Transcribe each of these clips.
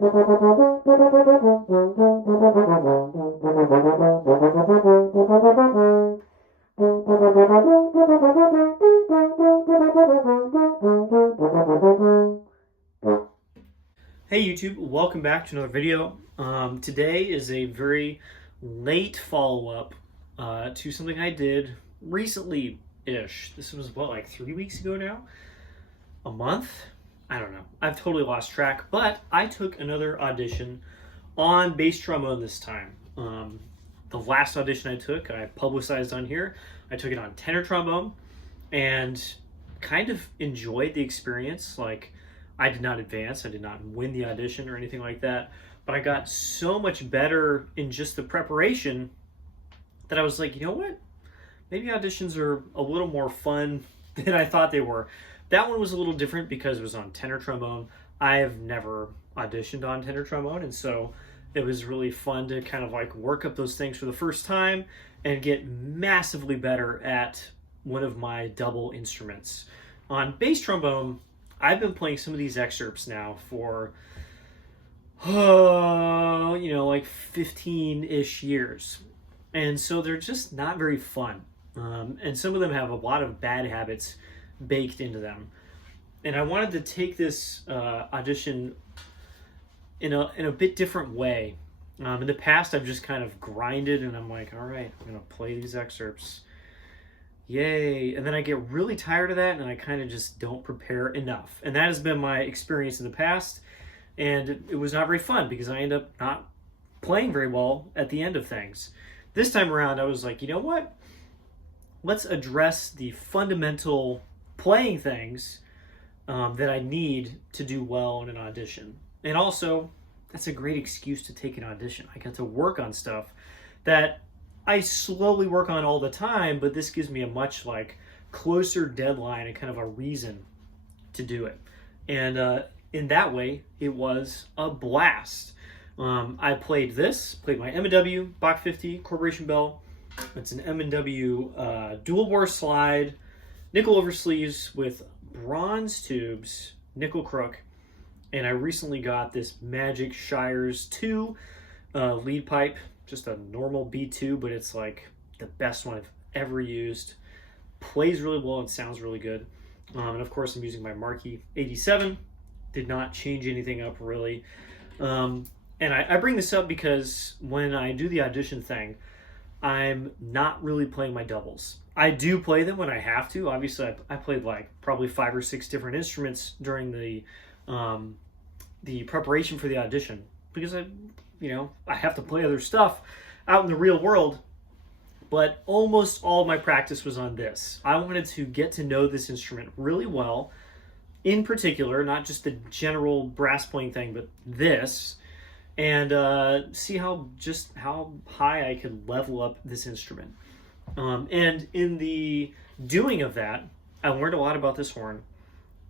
Hey YouTube, welcome back to another video. Today is a very late follow-up to something I did recently-ish. This was what, like 3 weeks ago now? A month? I don't know. I've totally lost track, but I took another audition on bass trombone this time. The last audition I took, I publicized on here. I took it on tenor trombone and kind of enjoyed the experience. Like, I did not advance, I did not win the audition or anything like that, but I got so much better in just the preparation that I was like, you know what? Maybe auditions are a little more fun than I thought they were. That one was a little different because it was on tenor trombone. I have never auditioned on tenor trombone, and so it was really fun to kind of like work up those things for the first time and get massively better at one of my double instruments. On bass trombone, I've been playing some of these excerpts now for, like 15-ish years. And so they're just not very fun. And some of them have a lot of bad habits baked into them. And I wanted to take this audition in a bit different way. In the past, I've just kind of grinded and I'm like, all right, I'm going to play these excerpts. Yay. And then I get really tired of that and I kind of just don't prepare enough. And that has been my experience in the past. And it was not very fun because I end up not playing very well at the end of things. This time around, I was like, you know what? Let's address the fundamental playing things that I need to do well in an audition. And also, that's a great excuse to take an audition. I get to work on stuff that I slowly work on all the time, but this gives me a much closer deadline and kind of a reason to do it. And in that way, it was a blast. I played my M&W Bach 50 Corporation Bell. It's an M&W dual bore slide, nickel over sleeves with bronze tubes, nickel crook. And I recently got this Magic Shires 2 lead pipe. Just a normal B2, but it's like the best one I've ever used. Plays really well and sounds really good. And of course, I'm using my Marquee 87. Did not change anything up really. And I bring this up because when I do the audition thing, I'm not really playing my doubles. I do play them when I have to. Obviously, I played probably 5 or 6 different instruments during the preparation for the audition because I have to play other stuff out in the real world, but almost all of my practice was on this. I wanted to get to know this instrument really well, in particular, not just the general brass playing thing, but this, and see how high I could level up this instrument. And in the doing of that, I learned a lot about this horn,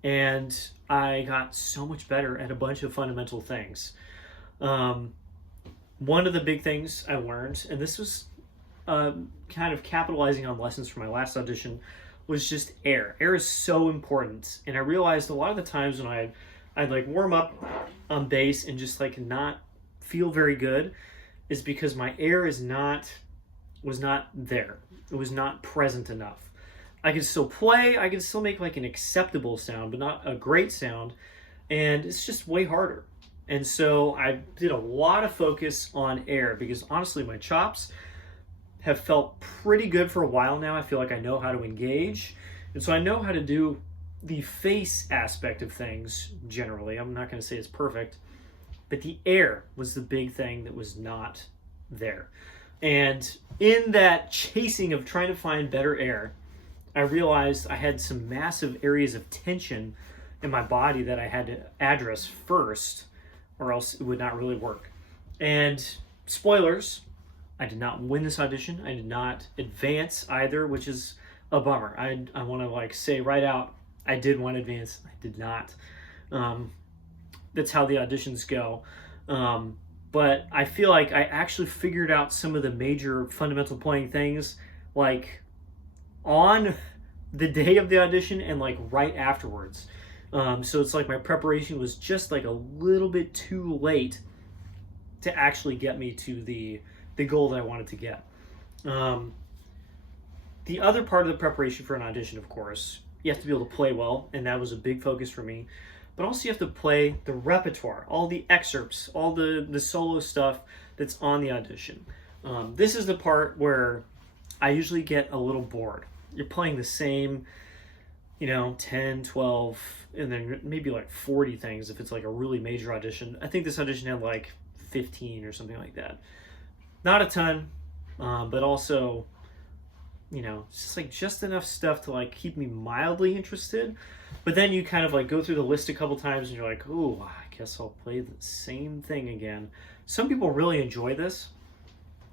and I got so much better at a bunch of fundamental things. One of the big things I learned, and this was kind of capitalizing on lessons from my last audition, was just air. Air is so important. And I realized a lot of the times when I'd warm up on bass and just not feel very good is because my air was not there. It was not present enough. I could still play, I could still make an acceptable sound, but not a great sound. And it's just way harder. And so I did a lot of focus on air because honestly, my chops have felt pretty good for a while now. I feel like I know how to engage. And so I know how to do the face aspect of things generally. I'm not going to say it's perfect, but the air was the big thing that was not there. And in that chasing of trying to find better air, I realized I had some massive areas of tension in my body that I had to address first, or else it would not really work. And spoilers, I did not win this audition. I did not advance either, which is a bummer. I want to say right out, I did want to advance. I did not. That's how the auditions go. But I feel like I actually figured out some of the major fundamental playing things on the day of the audition and right afterwards. So it's like my preparation was just like a little bit too late to actually get me to the goal that I wanted to get. The other part of the preparation for an audition, of course, you have to be able to play well, and that was a big focus for me. But also you have to play the repertoire, all the excerpts, all the solo stuff that's on the audition. This is the part where I usually get a little bored. You're playing the same, 10, 12, and then maybe like 40 things if it's like a really major audition. I think this audition had like 15 or something like that. Not a ton, but also, it's just like just enough stuff to like keep me mildly interested. But then you kind of like go through the list a couple times and you're like, oh, I guess I'll play the same thing again. Some people really enjoy this.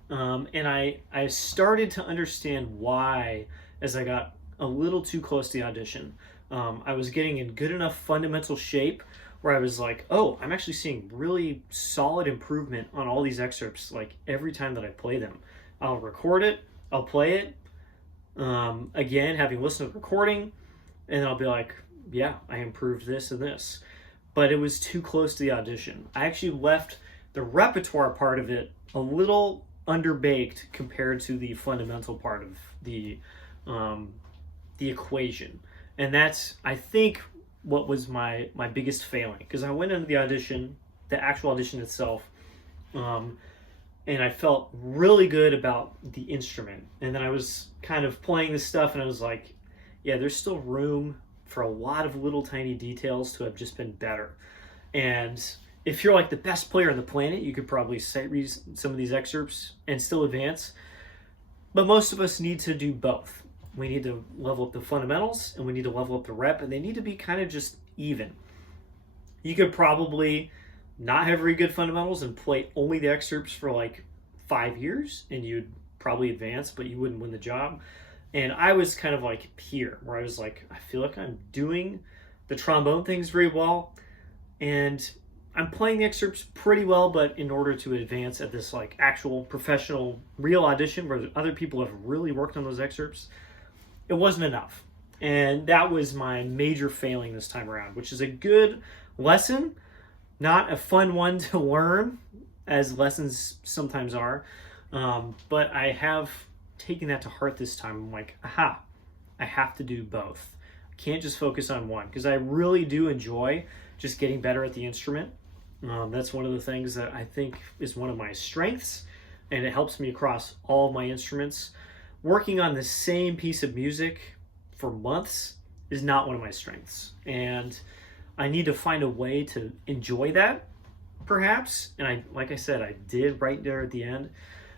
And I started to understand why as I got a little too close to the audition. I was getting in good enough fundamental shape where I was like, oh, I'm actually seeing really solid improvement on all these excerpts, like every time that I play them. I'll record it, I'll play it, again, having listened to the recording, and then I'll be like, yeah, I improved this and this. But it was too close to the audition. I actually left the repertoire part of it a little underbaked compared to the fundamental part of the equation. And that's, I think, what was my biggest failing. Because I went into the audition, the actual audition itself, and I felt really good about the instrument. And then I was kind of playing this stuff and I was like, yeah, there's still room for a lot of little tiny details to have just been better. And if you're like the best player on the planet, you could probably read some of these excerpts and still advance. But most of us need to do both. We need to level up the fundamentals and we need to level up the rep, and they need to be kind of just even. You could probably not have very good fundamentals and play only the excerpts for like 5 years and you'd probably advance, but you wouldn't win the job. And I was kind of like here, where I was like, I feel like I'm doing the trombone things very well, and I'm playing the excerpts pretty well, but in order to advance at this like actual professional real audition where other people have really worked on those excerpts, it wasn't enough. And that was my major failing this time around, which is a good lesson, not a fun one to learn, as lessons sometimes are. But I have taken that to heart this time. I'm like, aha, I have to do both. I can't just focus on one, because I really do enjoy just getting better at the instrument. That's one of the things that I think is one of my strengths, and it helps me across all of my instruments. Working on the same piece of music for months is not one of my strengths, and I need to find a way to enjoy that, perhaps. And like I said, I did right there at the end.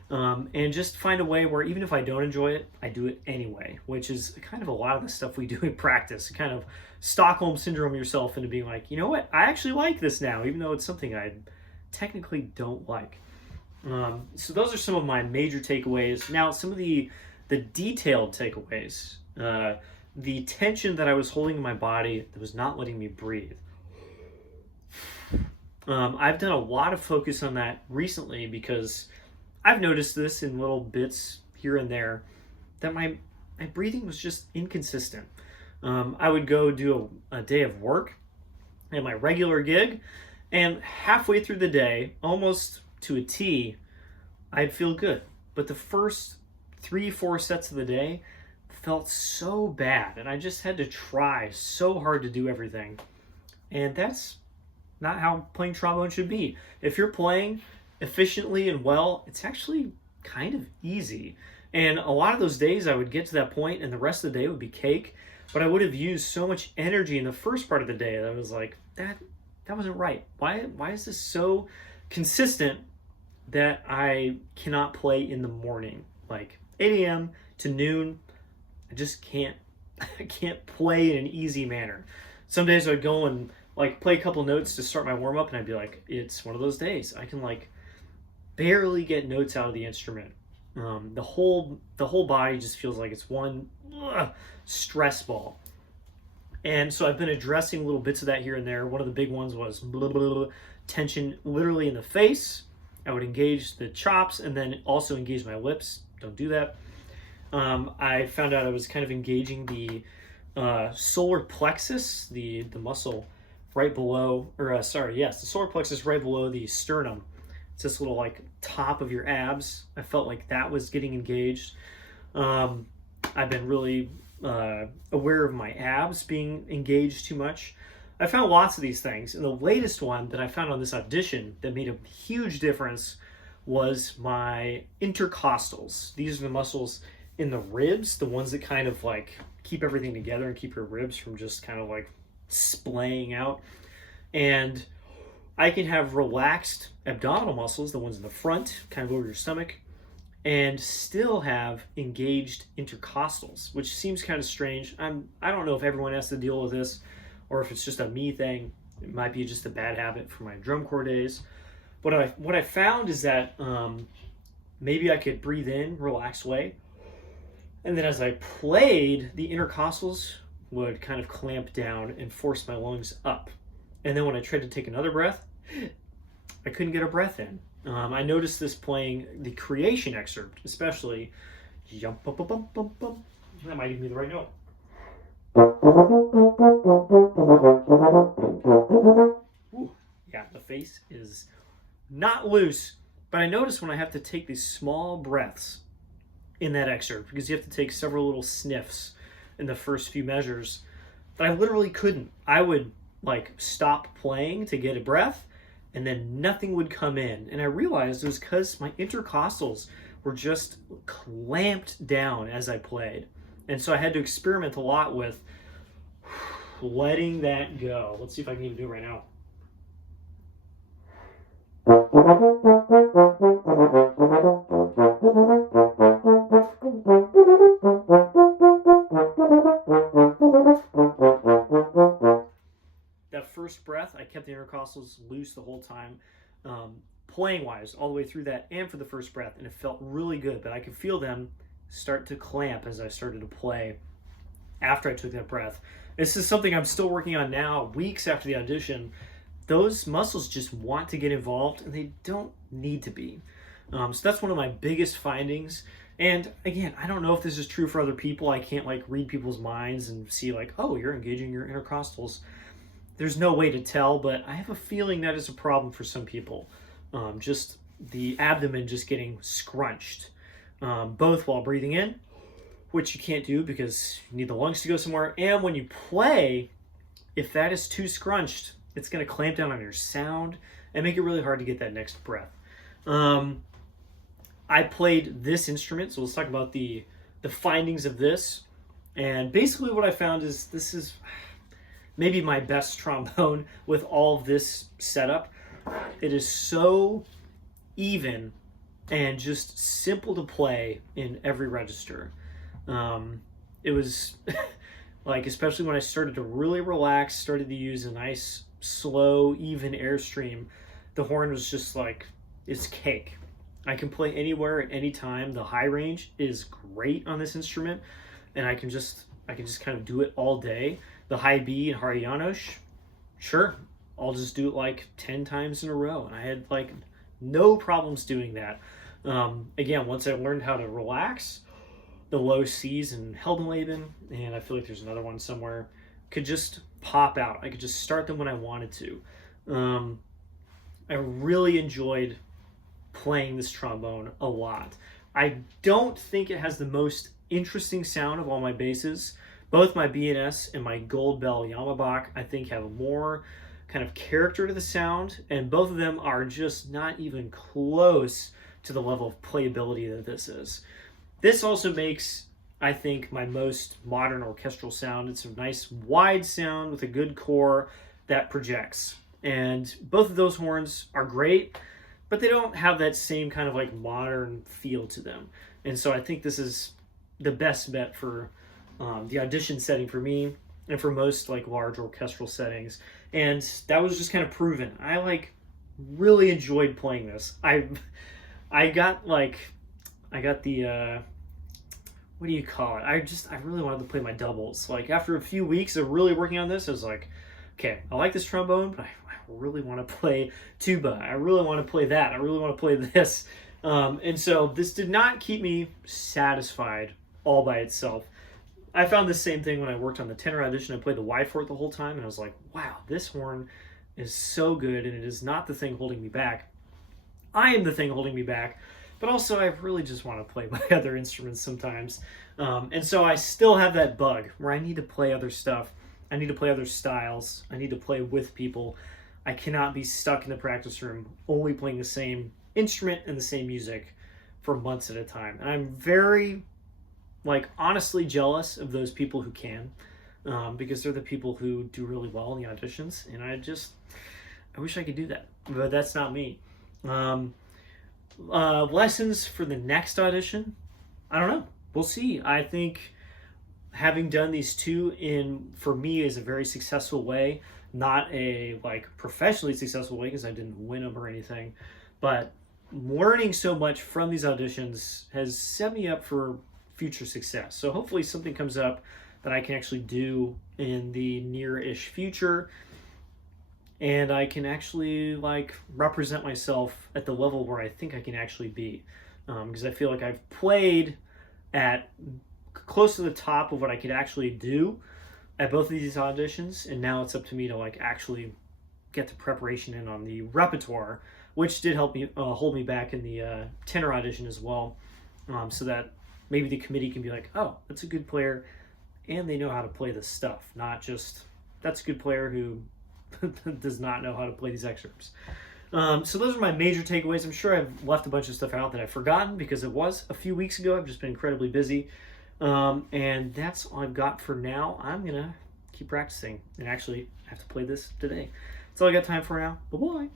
And just find a way where even if I don't enjoy it, I do it anyway, which is kind of a lot of the stuff we do in practice. Kind of Stockholm syndrome yourself into being like, you know what, I actually like this now, even though it's something I technically don't like. So those are some of my major takeaways. Now, some of the detailed takeaways, the tension that I was holding in my body that was not letting me breathe. I've done a lot of focus on that recently because I've noticed this in little bits here and there, that my breathing was just inconsistent. I would go do a day of work at my regular gig, and halfway through the day, almost to a T, I'd feel good. But the first 3-4 sets of the day felt so bad, and I just had to try so hard to do everything. And that's not how playing trombone should be. If you're playing efficiently and well, it's actually kind of easy. And a lot of those days I would get to that point and the rest of the day would be cake, but I would have used so much energy in the first part of the day that I was like, that wasn't right. Why is this so consistent that I cannot play in the morning? Like 8 a.m. to noon, I just can't play in an easy manner. Some days I'd go and like play a couple notes to start my warm-up, and I'd be like, it's one of those days. I can like barely get notes out of the instrument. The whole body just feels like it's one stress ball. And so I've been addressing little bits of that here and there. One of the big ones was tension literally in the face. I would engage the chops and then also engage my lips. Don't do that. I found out I was kind of engaging the solar plexus, the muscle right below, the solar plexus right below the sternum. It's this little like top of your abs. I felt like that was getting engaged. I've been really aware of my abs being engaged too much. I found lots of these things, and the latest one that I found on this audition that made a huge difference was my intercostals. These are the muscles in the ribs, the ones that kind of like keep everything together and keep your ribs from just kind of like splaying out. And I can have relaxed abdominal muscles, the ones in the front, kind of over your stomach, and still have engaged intercostals, which seems kind of strange. I don't know if everyone has to deal with this or if it's just a me thing. It might be just a bad habit from my drum corps days. But what I found is that maybe I could breathe in, relax away, and then as I played, the intercostals would kind of clamp down and force my lungs up. And then when I tried to take another breath, I couldn't get a breath in. I noticed this playing the creation excerpt, especially. Jump, bum, bum, bum, bum, bum. That might even be the right note. Ooh, yeah, the face is not loose, but I notice when I have to take these small breaths in that excerpt, because you have to take several little sniffs in the first few measures, that I literally couldn't. I would like stop playing to get a breath, and then nothing would come in. And I realized it was because my intercostals were just clamped down as I played. And so I had to experiment a lot with letting that go. Let's see if I can even do it right now. That first breath, I kept the intercostals loose the whole time, playing wise, all the way through that and for the first breath, and it felt really good. But I could feel them start to clamp as I started to play after I took that breath. This is something I'm still working on now, weeks after the audition. Those muscles just want to get involved, and they don't need to be. So that's one of my biggest findings. And again, I don't know if this is true for other people. I can't like read people's minds and see like, oh, you're engaging your intercostals. There's no way to tell, but I have a feeling that is a problem for some people. Just the abdomen just getting scrunched, both while breathing in, which you can't do because you need the lungs to go somewhere. And when you play, if that is too scrunched, it's going to clamp down on your sound and make it really hard to get that next breath. I played this instrument, so let's talk about the findings of this. And basically what I found is this is maybe my best trombone with all of this setup. It is so even and just simple to play in every register. It was like, especially when I started to really relax, started to use a nice, slow, even airstream, the horn was just like, it's cake. I can play anywhere at any time. The high range is great on this instrument, and I can just kind of do it all day. The high B and Harianos, sure, I'll just do it like 10 times in a row, and I had like no problems doing that. Again, once I learned how to relax, the low C's and Heldenleben, and I feel like there's another one somewhere, could just pop out. I could just start them when I wanted to. I really enjoyed playing this trombone a lot. I don't think it has the most interesting sound of all my basses. Both my B&S and my Gold Bell Yamabach, I think, have more kind of character to the sound, and both of them are just not even close to the level of playability that this is. This also makes, I think, my most modern orchestral sound. It's a nice wide sound with a good core that projects. And both of those horns are great, but they don't have that same kind of like modern feel to them. And so I think this is the best bet for the audition setting for me and for most like large orchestral settings. And that was just kind of proven. I like really enjoyed playing this. I got the what do you call it? I really wanted to play my doubles. Like after a few weeks of really working on this, I was like, okay, I like this trombone, but I really want to play tuba. I really want to play that. I really want to play this. And so this did not keep me satisfied all by itself. I found the same thing when I worked on the tenor audition. I played the Y for it the whole time, and I was like, wow, this horn is so good, and it is not the thing holding me back. I am the thing holding me back, but also I really just want to play my other instruments sometimes. And so I still have that bug where I need to play other stuff. I need to play other styles. I need to play with people. I cannot be stuck in the practice room only playing the same instrument and the same music for months at a time. And I'm very, honestly jealous of those people who can, because they're the people who do really well in the auditions. And I wish I could do that, but that's not me. Lessons for the next audition, I don't know. We'll see. I think having done these two for me is a very successful way, not a professionally successful way because I didn't win them or anything, but learning so much from these auditions has set me up for future success. So hopefully something comes up that I can actually do in the near-ish future, and I can actually represent myself at the level where I think I can actually be, because I feel like I've played at close to the top of what I could actually do at both of these auditions, and now it's up to me to actually get the preparation in on the repertoire, which did help me hold me back in the tenor audition as well, so that maybe the committee can be like, oh, that's a good player and they know how to play this stuff, not just that's a good player who does not know how to play these excerpts. So those are my major takeaways. I'm sure I've left a bunch of stuff out that I've forgotten because it was a few weeks ago. I've just been incredibly busy. And that's all I've got for now. I'm going to keep practicing. And actually, I have to play this today. That's all I got time for now. Bye-bye.